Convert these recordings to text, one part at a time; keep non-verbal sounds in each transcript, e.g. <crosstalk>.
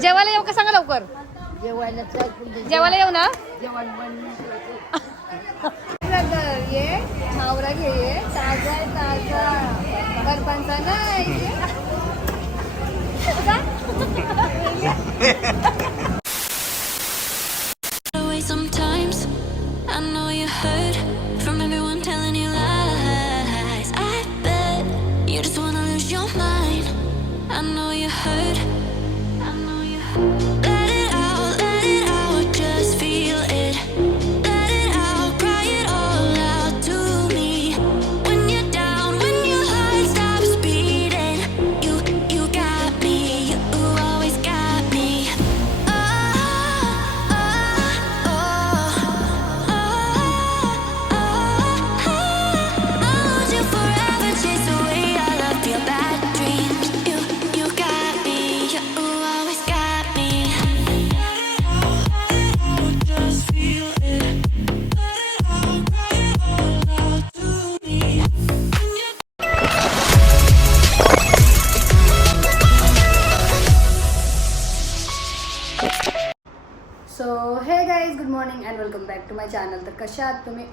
जेवायला येऊ का सांगा लवकर? जेवायला जेवायला येऊ ना? ये. हावरा घे ये. ताजा आहे ताजा. बर्फांचा नाही. <laughs>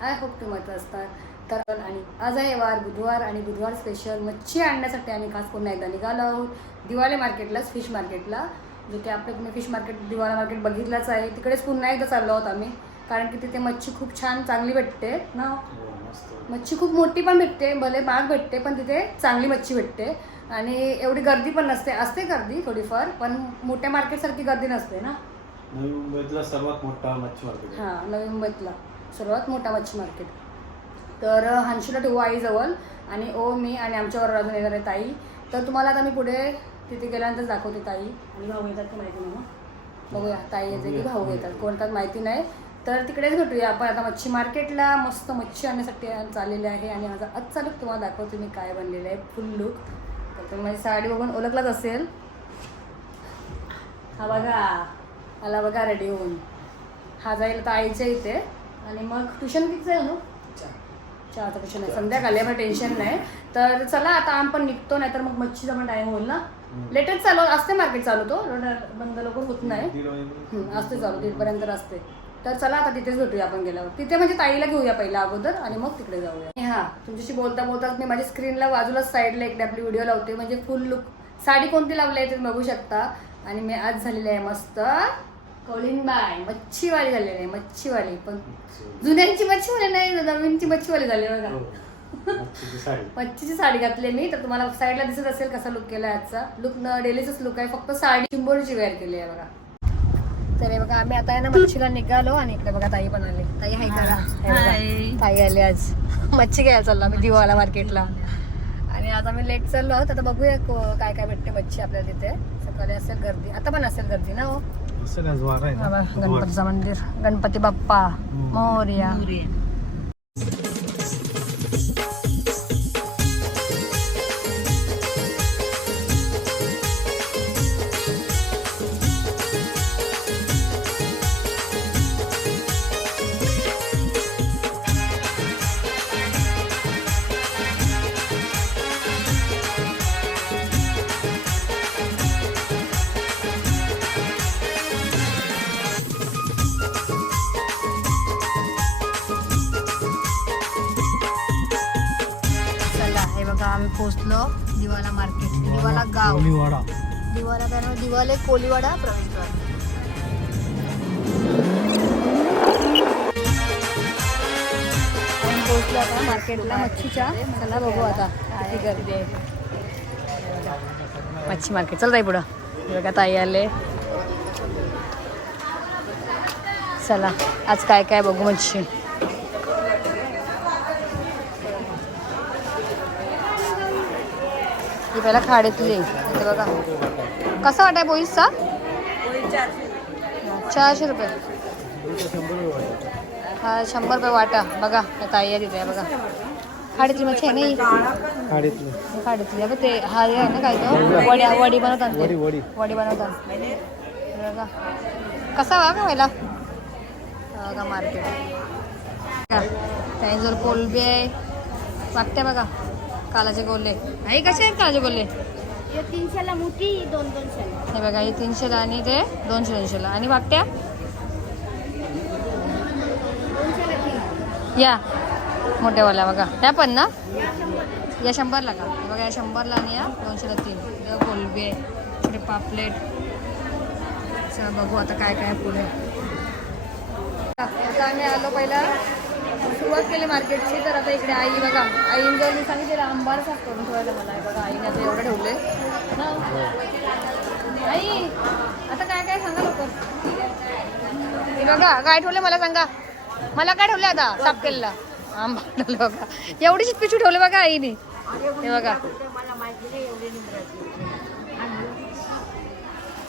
आय होप तुम्ही मत असतात. तर आणि आज आहे वार बुधवार आणि बुधवार स्पेशल मच्छी आणण्यासाठी आम्ही खास पुन्हा एकदा निघालो आहोत. दिवाळे मार्केटलाच फिश मार्केटला जो की आपलं तुम्ही फिश मार्केट दिवाळा मार्केट बघितलंच आहे. तिकडेच पुन्हा एकदा चाललो आहोत आम्ही. कारण की तिथे मच्छी खूप छान चांगली भेटते ना? मच्छी खूप मोठी पण भेटते भले महाग भेटते पण तिथे चांगली मच्छी भेटते. आणि एवढी गर्दी पण नसते. असते गर्दी थोडीफार पण मोठ्या मार्केटसारखी गर्दी नसते ना? नवी मुंबईतला सर्वात मोठा मच्छी मार्केट हां नवी मुंबईतला. सर्वात मोठा मच्छी मार्केट. तर हंशीला ठेवू आईजवळ आणि ओ मी आणि आमच्यावर अजून येणार आहे ताई. तर तुम्हाला आता मी पुढे तिथे गेल्यानंतर दाखवते ताई. आणि भाऊ येतात की माहिती नाही ना बघूया ताई येते की भाऊ येतात कोणतात माहिती नाही. तर तिकडेच भेटूया आपण आता मच्छी मार्केटला. मस्त मच्छी आणण्यासाठी चाललेले आहे आणि माझा आजचा लुक तुम्हाला दाखवते मी काय बनलेलं आहे. फुल लुक तर तुम्ही माझी साडी बघून ओळखलाच असेल. हा बघा. आला बघा रेडी होऊन. हा जाईल तर आईच्या इथे. आणि मग ट्युशन कितीचं आहे अनु? चहाचं ट्युशन आहे. संध्याकाळी मग टेन्शन नाही. तर चला आता आम पण निघतो नाही तर मग मच्छीचा पण टाईम होईल ना? लेटेस्ट चालू असते मार्केट चालू तो? बंद लवकर होत नाही. असते चालू दीडपर्यंत असते. तर चला आता तिथेच भेटूया आपण गेल्यावर. तिथे म्हणजे ताईला घेऊया पहिला अगोदर आणि मग तिकडे जाऊया. हा तुमच्याशी बोलता बोलताच मी माझ्या स्क्रीनला बाजूला साईडला एक आपली व्हिडिओ लावते. म्हणजे फुल लुक साडी कोणती लावली आहे तुम्ही बघू शकता. आणि मी आज झालेली आहे मस्त कौलिनबाई मच्छीवाली झालेली आहे मच्छीवाली. पण जुन्यांची मच्छीवाली नाही नवीनची मच्छीवाली झाली बघा. हो. मच्छीची साडी. <laughs> मच्छीची साडी घातली मी तर तुम्हाला साईडला दिसत असेल कसा लुक केला आजचा. लुक न डेलीचाच लुक आहे फक्त साडी चिंबोरीची वेअर केली आहे बघा. तर हे बघा आम्ही आता आहे ना मच्छीला निघालो आणि इकडे बघा ताई पण आले. ताई हाय. करा ताई आली आज. मच्छी घ्यायला चाललो आम्ही दिवाला मार्केटला आणि आज आम्ही लेट चाललो आहोत. आता बघूया को- काय काय भेटते मच्छी आपल्याला तिथे. सकाळी असेल गर्दी. आता पण असेल गर्दी ना हो? काय ज्वार आहे ना. गणपतीचं मंदिर गणपती बाप्पा मोर्या. कोलीवाडा. दिवाला काय नाव? दिवाले कोलीवाडा प्रवेशद्वार पोहोचलो आता मार्केटला मच्छीच्या. चला बघू आता किती गर्दी आहे. मच्छी मार्केट. चल ताई पुढं. हे बघा ताई आले. चला आज काय काय बघू मच्छी. ही पहिला खाडीतली इथे बघा. कसा वाटाय बोईसचा? चारशे रुपये. हा शंभर रुपये वाटा. बघा ताई आहे तिथे बघा. खाडीतली मच्छी आहे नाही? खाडीतली. बघ ते हा हे आहे ना काय तो? वडी वडी बनवतात. वडी वडी. वडी बनवतात. बघा. कसा बघा पहिला हा बघा मार्केट. त्याजवळ कोलबी आहे. वाटते बघा. कालाचे कोल्हे आई कसे आहेत कालाचे कोल्हे तीनशेला मोठी दोन दोनशेला. हे बघा हे तीनशेला आणि ते दोनशे दोनशेला. आणि वागत्या या. मोठ्यावाल्या बघा. ह्या पण ना? या शंभरला का? बघा या शंभरला आणि या दोनशेला तीन. कोलबे छोटे पापलेट. चला बघू आता काय काय पुढे. आता आम्ही आलो पहिला. सुरुवात केली मार्केटची तर आता इकडे आई बघा आईने जर मी सांगितलेलं आंबार साफ करून ठेवायला मला. बघा आईने आता एवढं ठेवले. आई आता काय काय सांगा लोक बघा काय ठेवले मला सांगा. मला काय ठेवले आता? साफ केलेला आंबा ठेवलं बघा. एवढीच पिशवी ठेवले बघा आईने. हे बघा.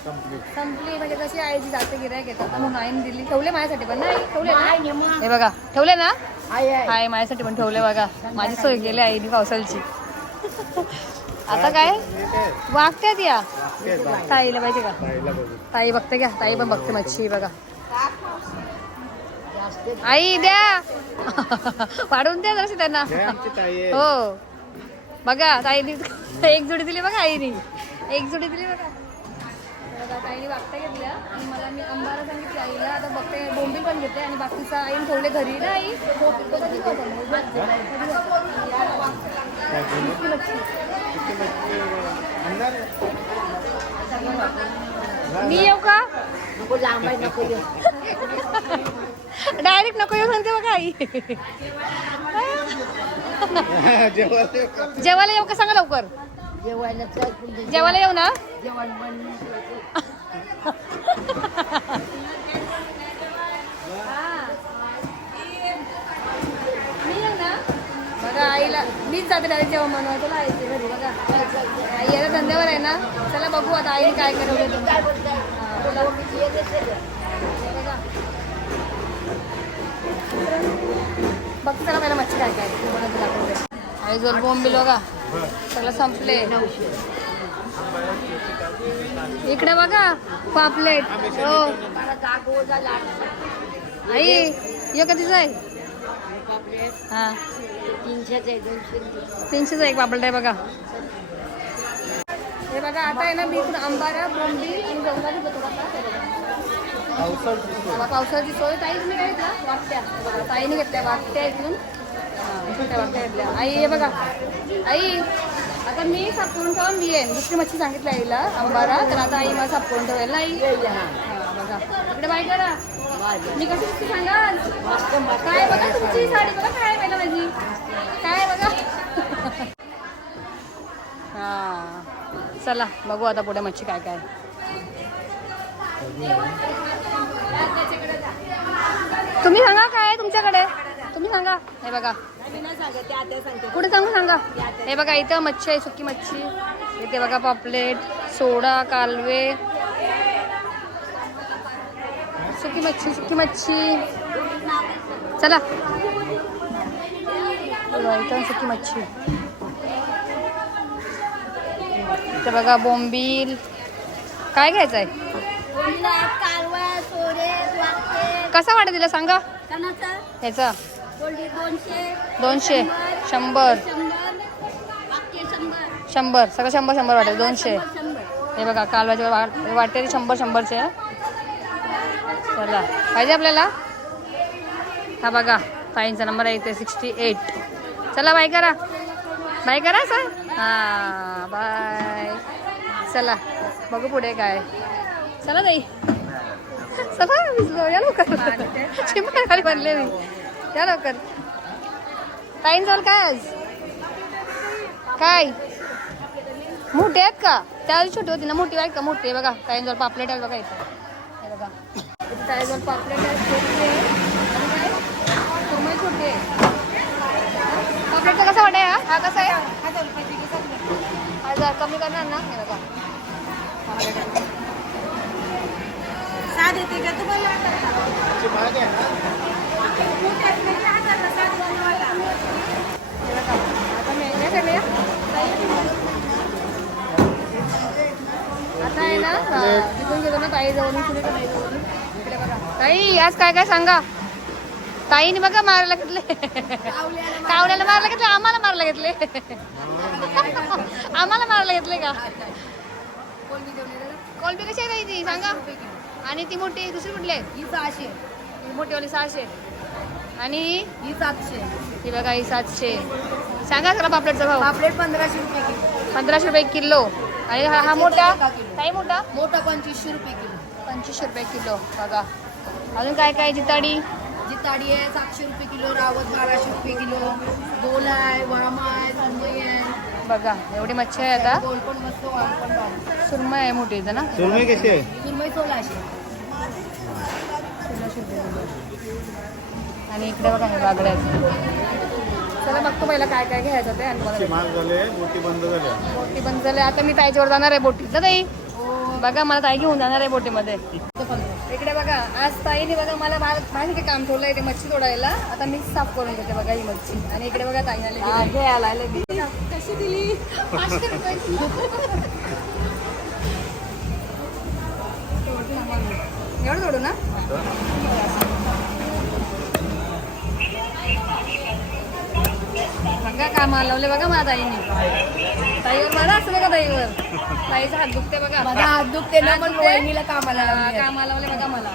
संपली. म्हणजे कशी आईची जाते गिरायक येतात म्हणून आईने दिली. ठेवले माझ्यासाठी पण नाही ठेवले ना? हे बघा ठेवले ना? हाय माझ्यासाठी पण ठेवले बघा. माझी सोय केली आईने पावसालची <laughs> आता काय? वागत्यात या. ताईला पाहिजे का? ताई बघते घ्या. ताई पण बघते मच्छी बघा. आई द्या. <laughs> वाढवून द्या जराशी त्यांना. हो. बघा ताईने एक जोडी दिली बघा आईने. एक जोडी दिली बघा. आता ताईने वागता घेतल्या आणि मला मी अंबारा सांगितली आईला आता बघते बोंबी पण घेते आणि बाकीचा आईने ठेवले घरी ना आई मी येऊ का नको लांब आहे नको येऊ. डायरेक्ट नको येऊ सांगते बघा आई जेवायला येऊ का सांगा लवकर जेवायला जेवायला येऊ ना जेवण येऊ ना बघा आईला मीच जाते डायरेक्ट जेवण बनवायचं ना आईच्या घरी बघा आई आता धंद्यावर आहे ना चला बघू आता आईने काय करवलं. बघा. बघ चला पहिला मच्छी काय काय. तुम्हाला दाखवते. आई जोर बोंबील बघा सगळं संपले इकडे बघा पापलेट. हो. आई ये कधीच आहे? हा. तीनशेच एक पापलेट आहे बघा. हे बघा आता आहे ना मी इथून आंबारा बोंबी आणि मला पावसाची सोय. ताई तुम्ही काय वाटत्या ताईने घेतल्या वाटत्या इथून. वाटत्या घेतल्या. आई हे बघा. आई. आता मी साफ करून ठेवा मी येईन. दुसरी मच्छी सांगितली आईला आंबारा तर आता आई मला साफ करून ठेवेल ना आई बघा. इकडे बाय करा मी कशी दिसते सांगा आज? काय बघा तुमची साडी बघा काय पहिलं माझी. काय बघा? <laughs> हा. चला बघू आता पुढे मच्छी काय काय. तुम्ही सांगा काय तुमच्याकडे? तुम्ही सांगा. हे बघा. कुठे सांगू सांगा. हे बघा इथं मच्छी आहे सुकी मच्छी. इथे बघा पापलेट सोडा कालवे. सुकी मच्छी सुकी मच्छी. चला. बघा, इथं सुकी मच्छी. इथे बघा बोंबील. काय घ्यायचं आहे कसा वाटत दिला सांगा. ह्याचा. दोनशे शंभर. शंभर सगळं शंभर शंभर वाटेल दोनशे. हे बघा कालवाचे वाटेल शंभर शंभरचे. चला. पाहिजे आपल्याला? हा बघा फाईनचा नंबर आहे इथे सिक्स्टी एट चला बाय करा. बाय करा सर हां बाय चला बघू पुढे काय. चला ताई. <laughs> चला लवकर. <laughs> खाली बनले मी या लवकर. ताईन चाल काय आज? काय? मोठे आहेत का? त्या आधी छोटी होती ना मोठी आहेत का मोठी आहे बघा. ताईंजवळ पापलेट आहेत बघा इथे. हे बघा. पापलेट छोटी आहे. छोटी आहे. पापलेटचा कसा वाटा हा? हा कसा आहे? हजार कमी करणार ना? हे बघा. करले आता आहे ना तिथून ना ताई जवळ ताई आज काय काय सांगा? ताईने बघा मारायला घेतले. कावल्याला मारायला घेतले आम्हाला मारायला घेतले. आम्हाला मारायला घेतले का? कोलबी कशी आहे ताई ती सांगा. आणि ती मोठी दुसरी कुठली आहे? सहाशे मोठीवाली सहाशे. आणि ही सातशे. ही बघा ही सातशे. सांगा खरा पापलेटचा भाव. पापलेट पंधराशे रुपये किलो. पंधराशे रुपये किलो. आणि हा हा मोठा. काही मोठा? मोठा पंचवीसशे रुपये किलो. पंचवीसशे रुपये किलो. बघा. अजून काय काय जिताडी? जिताडी आहे सातशे रुपये किलो रावत बाराशे रुपये किलो. गोल आहे वामा आहे सुंबई आहे. बघा एवढी मच्छी आहे आता. गोल पण मस्त वाम पण भारी. सुरमई आहे मोठी इथं ना? सुरमई कशी आहे? सुरमई सोळाशे. सोळाशे रुपये किलो. आणि इकडे बघा हे बागड्या आहेत. चला बघतो पहिला काय काय घ्यायचं ते आणि माल झाले बोटी बंद झाल्या बोटी बंद झाली आता मी ताईच्यावर जाणार आहे बोटीत ना ताई. बघा मला ताई घेऊन जाणार आहे बोटीमध्ये. इकडे बघा आज ताईने बघा मला माझ्यासाठी काम ठेवलंय ते मच्छी तोडायला. आता मी साफ करून देते बघा ही मच्छी. आणि इकडे बघा ताई आले घ्यायला कशी दिली? पाचशे रुपये. एवढं तोडू ना? बघा कामाला लावले बघा माझ्या ताईने. ताईवर मला असं बघा ताईवर. ताईचा हात दुखते बघा. माझा हात दुखते ना पण? वहिनीला कामाला लावली. कामाला लावले बघा मला.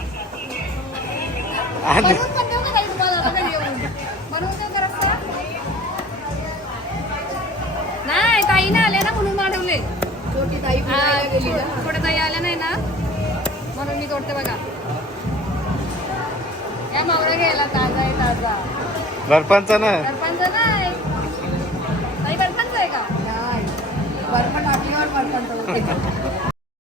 बनवून पण देऊ का ताई तुम्हाला? आता घरी येऊन? बनवून देऊ का रस्ता? नाही ताई ना आले ना म्हणून माडवले छोटी ताई थोडे ताई आल्या नाही ना? म्हणून मी तोडते बघा. या मावळा घ्यायला ताजा आहे ताजा. बर्फांचा ना बर्फा टाकल्यावर बर्फांचं होते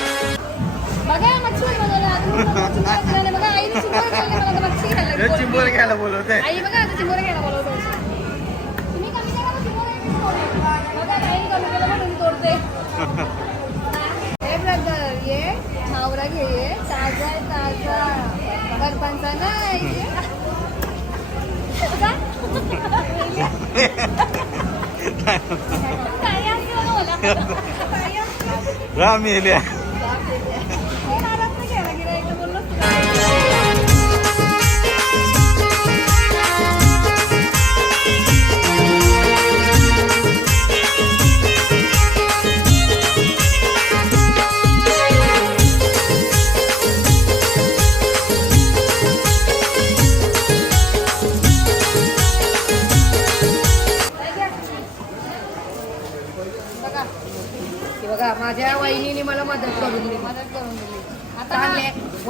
बघा मच्छी बनवला बघा आईने चिंबोरे खाल्ले मला तर मच्छी खाल्ली चिंबोर घ्यायला बोलवते आई बघा आता चिंबोरे घ्यायला बोलवतो तुम्ही कमी करा ना चिंबोरे मी तोडते. बघा आईने कमी केलं म्हणून मी तोडते हे ब्रदर ये ये ताजा ताजा बर्फांचा नाही. राम येल्या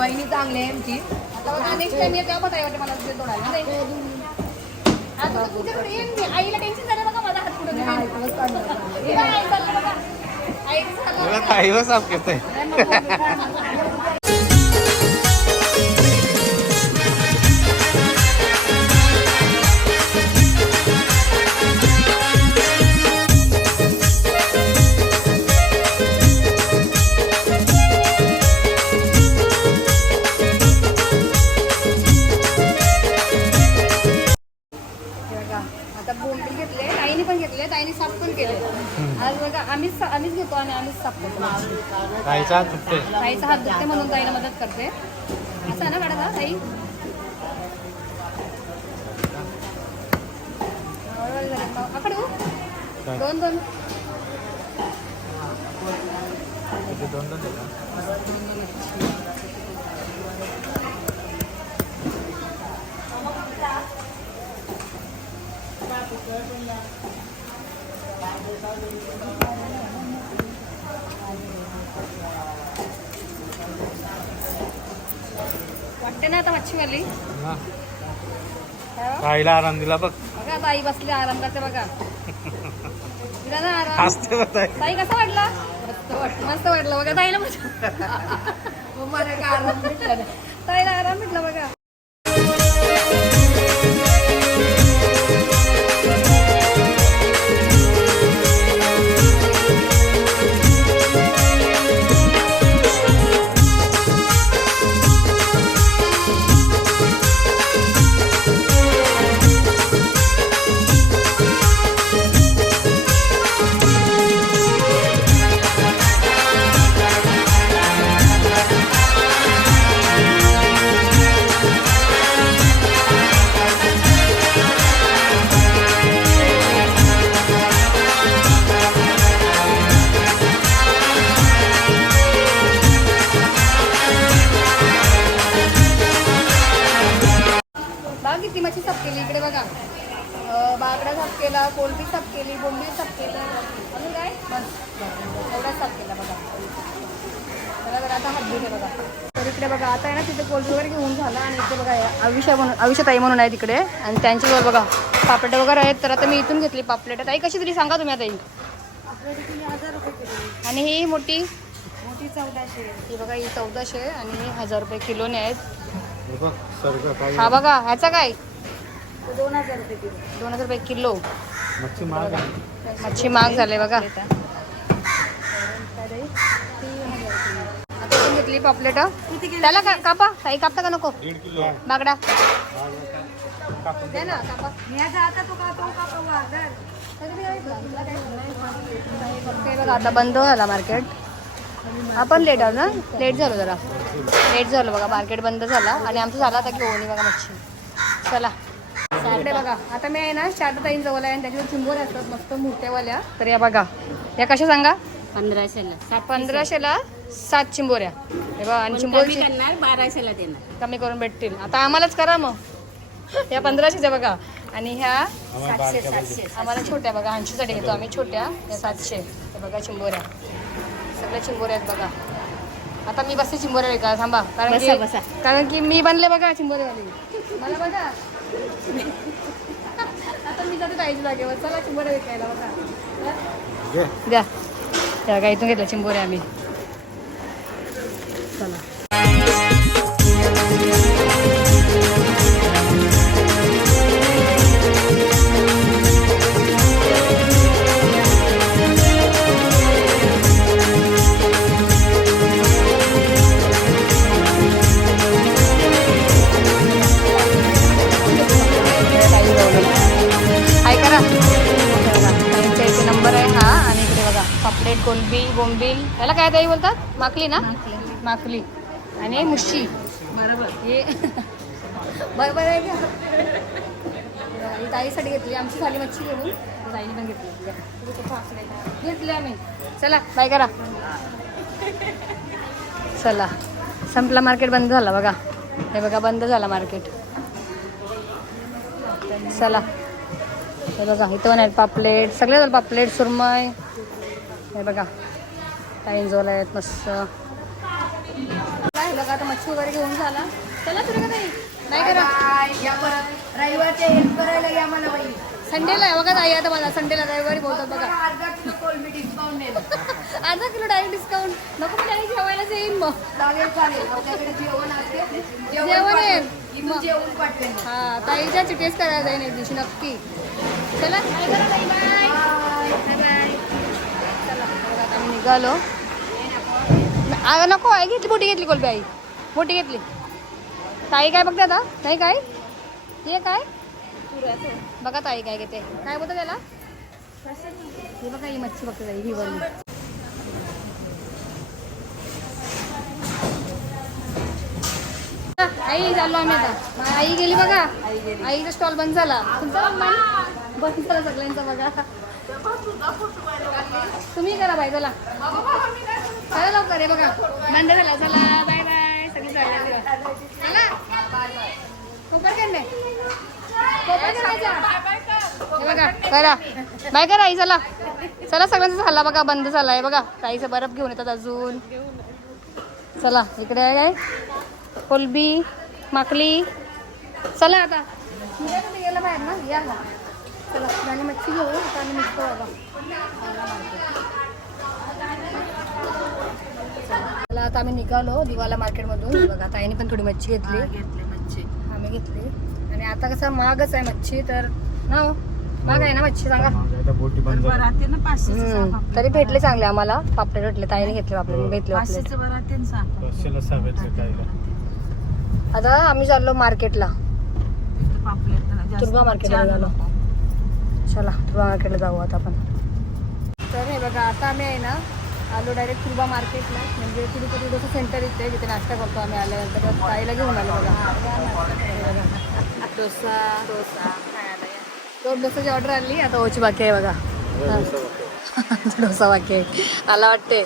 वहिनी चांगली आहे आमची. आता बघा नेक्स्ट टाइम येते आपण वाटते मला ते तोडायला नाही? आता तुझ्याकडे येईन मी आईला टेन्शन झालं बघा माझा हात पुढे. हे आई चाललं बघा. आई चाललं. ताईला साफ करते ताईचा हात दुखते ताईचा हात दुखते म्हणून ताईला मदत करते. असं ना काढा ताई? दोन दोन. दोन? वाटते ना आता मच्छीवाली? ताईला आराम दिला बघ. बघा ताई बसली आराम करते बघा. तिला ना आराम. हसते बघ ताई. कसा वाटला? मस्त वाटलं बघा ताईला मजा मला काय आराम भेटला. ताईला आराम भेटला बघा. आयुष्यताई म्हणून आहे तिकडे. आणि त्यांच्याजवळ बघा पापलेट वगैरे आहेत तर आता मी इथून घेतली पापलेट. ताई कशी दिली सांगा तुम्ही आता ही. आणि ही मोठी? मोठी चौदाशे. ही बघा ही चौदाशे आणि ही हजार रुपये किलोने आहेत. हे बघ सर्व काय हा बघा ह्याचा काय? दोन हजार रुपये किलो. दोन हजार रुपये किलो. मच्छी महाग आहे. मच्छी महाग झाले बघा. पण घेतली पापलेट. त्याला का कापा. ताई कापता का नको? बागडा. कापून दे ना कापा. न्यायचा आता तो का तो का तो वाजर ते बघा आता बंद झाला मार्केट आपण लेट आलो ना? लेट झालो जरा. लेट झालो बघा मार्केट बंद झाला. आणि आमचं झालं आता घेऊन बघा मच्छी. चला. इकडे बघा. आता मी आहे ना शारदाताईन जवळ आहे आणि त्याच्यावर चिंबोऱ्या असतात मस्त मोठ्यावाल्या. तर या बघा. या कशा सांगा? पंधराशेला. पंधराशेला? सात चिंबोऱ्या. हे बघा आणि कमी चिंबोरची करणार बाराशेला देणार. कमी करून भेटतील. आता आम्हालाच करा मग. या पंधराशेच्या बघा. आणि ह्या आम्हाला बारक्या पाहिजे. आम्हाला छोट्या बघा ऐंशीसाठी घेतो आम्ही छोट्या या सातशे. हे बघा चिंबोऱ्या. सगळ्या चिंबोऱ्या आहेत बघा. आता मी बसते चिंबोऱ्या विका थांबा. कारण बसा, की. कारण की मी बनले बघा चिंबोऱ्यावाली. मला बघा. आता मी जाते ताईच्या जागेवर. चला चिंबोऱ्या विकायला बघा. द्या त्या बघा इथून घेतल्या चिंबोऱ्या आम्ही. इथे नंबर आहे हा. आणि इकडे बघा पापलेट कोलबी बोंबील. याला काय ताई बोलतात? माकली ना? माकली आणि मुशी. बरोबर. हे. बरोबर आहे का? ही ताईसाठी घेतली. आमची झाली मच्छी घेऊन. ताईने पण घेतली. घेतली आम्ही. चला बाय करा. चला. संपला मार्केट बंद झाला बघा. हे बघा बंद झाला मार्केट. चला. हे बघा इथं पण आहेत पापलेट. सगळे झालं पापलेट सुरमय हे बघा. टाईम जोल आहेत मस्त. बघा आता मच्छी वगैरे घेऊन झाला. चला का नाही करा या परत. रविवारच्या हेल्प करायला या मला बाई. संडेला आहे बघा ताई आता मला. संडेला रविवारी बोलतात बघा. अर्धा किलो कोलमी डिस्काउंट देईल <laughs> अर्धा किलो डायरेक्ट डिस्काउंट नको मी डायरेक्ट जेवायलाच येईन मग. चालेल चालेल. आपल्याकडे जेवण असते. जेवण आहे. पाठवेन. इथून जेवण पाठवेन. हा ताईच्या चिटेच करायला जाईन एक दिवशी नक्की. चला. बाय करा ताई बाय बाय बाय चला बघा आता आम्ही निघालो. अगं नको आहे घेतली मोठी घेतली कोलबी आई. मोठी घेतली. ताई काय बघते आता? ताई काय? ते काय? बघा ताई काय घेते. काय बोलतो त्याला? हे बघा ही मच्छी बघते ताई ही वाली आई चाललो आम्ही आता. आई गेली बघा. आईचा स्टॉल बंद झाला. तुमचा बंद झाला सगळ्यांचा बघा. तुम्ही करा बाई चला. चला लवकर आहे बघा. नंद झाला चला बाय बाय सगळी चालली चला. कोपर केंदे कोपर करायचा बघा करा. बाय करा आई चला. चला सगळ्यांचा झाला बघा बंद झालाय बघा. ताईचं बरफ घेऊन येतात अजून. चला इकडे आहे काय? कोलबी माकली. चला आता. गेलं बाहेर ना या. चला गाणी मच्छी घेऊ आणि आम्ही बघा बाबा चला आता आम्ही निघालो दिवाला मार्केटमधून. बघा ताईने पण थोडी मच्छी घेतली. घेतले मच्छी. आम्ही घेतली. आणि आता कसं महागच आहे मच्छी तर ना हो, महाग आहे ना मच्छी सांगा. ना हम्म. तरी भेटले चांगले आम्हाला. पापडे भेटले ताईने घेतले पापडे भेटले पापलेट. पाचशेचं बराते ना सांग पाचशेला सहा भेटले ताईला. आता आम्ही चाललो मार्केटला. पापलेट तुर्बा मार्केटला नको. चला तुर्बा मार्केटला जाऊ आता आपण. तर हे बघा आता आम्ही आहे ना आलो डायरेक्ट तुर्बा मार्केटला म्हणजे तिरुपती डोसं सेंटर इथे जिथे नाश्ता करतो आम्ही आल्यानंतर ताईला घेऊन आलो बघा. डोसा डोसा दोन डोसाची ऑर्डर आली आता ओची बाकी आहे बघा. <laughs> डोसा बाकी आहे. आला वाटते.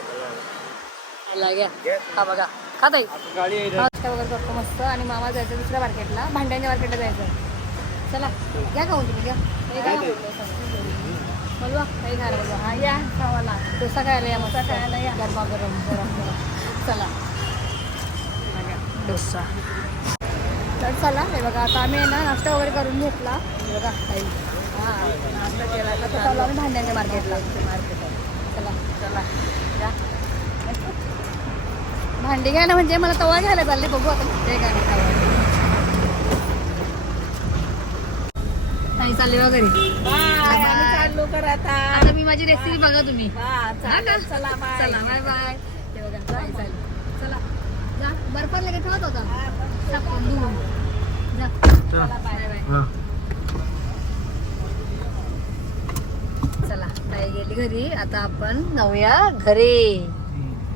आला घ्या. हा बघा. खा ताई. नाश्ता वगैरे करतो मस्त. आणि मामा जायचं दुसऱ्या मार्केटला भांड्यांच्या मार्केटला जायचं चला. घ्या का तुम्ही घ्या. घ्या ना काही हा या खावाला. डोसा खायला या खायला या. गरमा गरम गरम गरम. चला. डोसा. तर चला हे बघा आता आम्ही ना नाश्ता वगैरे करून घेतला बघा ताई. हां नाश्ता केला. आता चालू आम्ही भांड्यांच्या मार्केटला. मार्केट चला. चला. या. भांडी घ्यायला म्हणजे मला तवा घ्यायला चालली. बघू आता. ते काय नाही चालली कर आता आता मी माझी रेसिपी बघा तुम्ही. हा हा का? चालेल चला बाय चला बाय बाय हे बघा ताई चालली चला. जा. बर्फात लगेच ठेवत होता? टाकून धुवून. जा. चला बाय बाय चला ताई गेली घरी. आता आपण जाऊया घरी.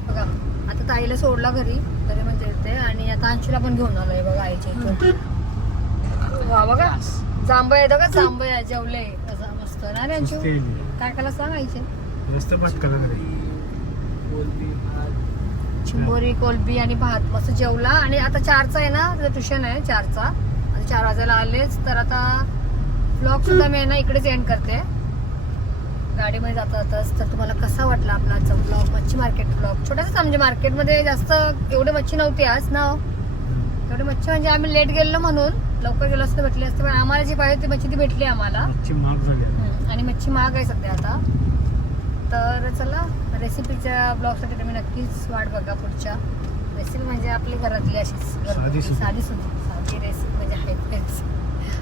बघा आता ताईला सोडला घरी. घरी म्हणजे येते आणि आता अंशूला पण घेऊन आलोय बघा आईच्या इथून. वा बघा. जांब आहे बघा जांब आहे जेवले कसं मस्त. ना रे अंशू? काय केलं सांग आईचे? रस्ते पटकन चिंबोरी कोलबी आणि भात. मस्त जेवला. आणि आता चारचा आहे ना? त्याचं ट्युशन आहे चारचा. आणि चार वाजायला आलेच. तर आता ब्लॉग सुद्धा मी आहे ना इकडेच एंड करते. गाडीमध्ये जाता जाताच. तर तुम्हाला कसा वाटला आपला आजचा ब्लॉग मच्छी मार्केट ब्लॉग छोटासा म्हणजे मार्केटमध्ये जास्त एवढे मच्छी नव्हती आज ना हो. एवढी मच्छी म्हणजे आम्ही लेट गेलो म्हणून. लवकर गेलो असतं भेटली असते पण आम्हाला जी पाहिजे ती मच्छी ती भेटली आम्हाला. मच्छी महाग झाली आता. हम्म, आणि मच्छी महाग आहे सध्या आता. तर चला रेसिपीच्या ब्लॉगसाठी तुम्ही नक्कीच वाट बघा पुढच्या. रेसिपी म्हणजे आपली घरातली अशीच. साधी घरगुती, सुधी. रेसिपी म्हणजे आहेत तेच.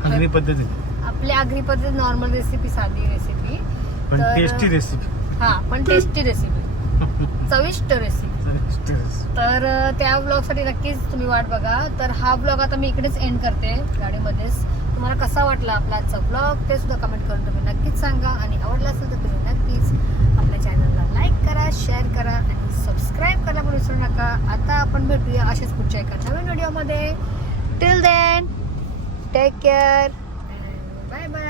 आगरी पद्धतीने आपली आगरी पद्धत नॉर्मल रेसिपी साधी रेसिपी पण तर- टेस्टी रेसिपी हा पण टेस्टी रेसिपी चविष्ट रेसिपी तर त्या ब्लॉगसाठी नक्कीच तुम्ही वाट बघा. तर हा ब्लॉग आता मी इकडेच एंड करते गाडीमध्येच. तुम्हाला कसा वाटला आपला आजचा ब्लॉग ते सुद्धा कमेंट करून तुम्ही नक्कीच सांगा. आणि आवडला असेल तर तुम्ही नक्कीच आपल्या चॅनलला लाईक करा शेअर करा आणि सबस्क्राईब करायला पण विसरू नका. आता आपण भेटूया अशाच पुढच्या एका नवीन व्हिडिओमध्ये till then take care bye bye